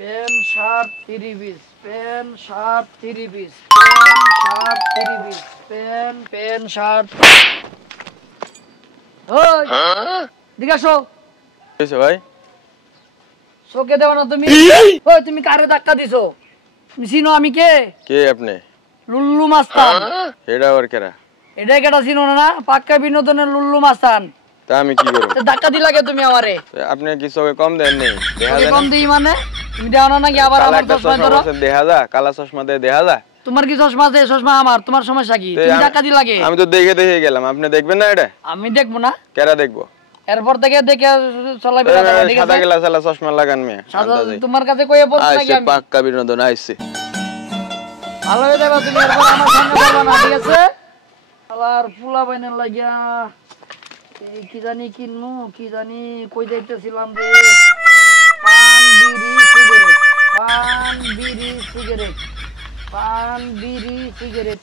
Pen shirt 3 piece, pant shirt 3 piece, pant shirt 3 piece, pant shirt. ওই দিকে আসো। কইছো ভাই? চোখে দেও না তুমি। ওই তুমি কারে ধাক্কা দিছো? তুমি চিনো আমি কে? কে আপনি? লুল্লু মাস্তান। এটা আবার কেরা? এটা কেটা চিনো না? পাক্কা বিনোদনের লুল্লু মাস্তান। তা আমি কি করব? ধাক্কা দিলা কে তুমি আমারে? আপনি কি চোখে কম দেন নেই? দেখা যায় কম দিই মানে? তুমি দেও না নাকি আবার আমার চশমা ধরো? দেখা যায়, কালা চশমা দিয়ে দেখা যায়। তোমার কি চশমা আছে? চশমা আমার, তোমার সমস্যা কি? তুমি ধাক্কা দিলা কে? আমি তো দেখে গেলাম, আপনি দেখবেন না এটা? আমি দেখবো না। কেরা দেখবো? এরপর থেকে দেখে চলাফেরা করো, ঠিক আছে? সাদা গ্লাস আলা চশমা লাগান মিয়া। তোমার কাছে কইয়া বলছি নাকি আমি? পাক্কা বিনোদন আইছে। ভালো হয়ে যাবে, তুমি এরপর আমার সামনে বলবা না, ঠিক আছে? শালার ফুলা বাইনের লাগিয়া এই কি জানি কিনমু, কি জানি কই যাইতেছিলাম রে। পান বিড়ি সিগারেট, পান বিড়ি সিগারেট, পান বিড়ি সিগারেট।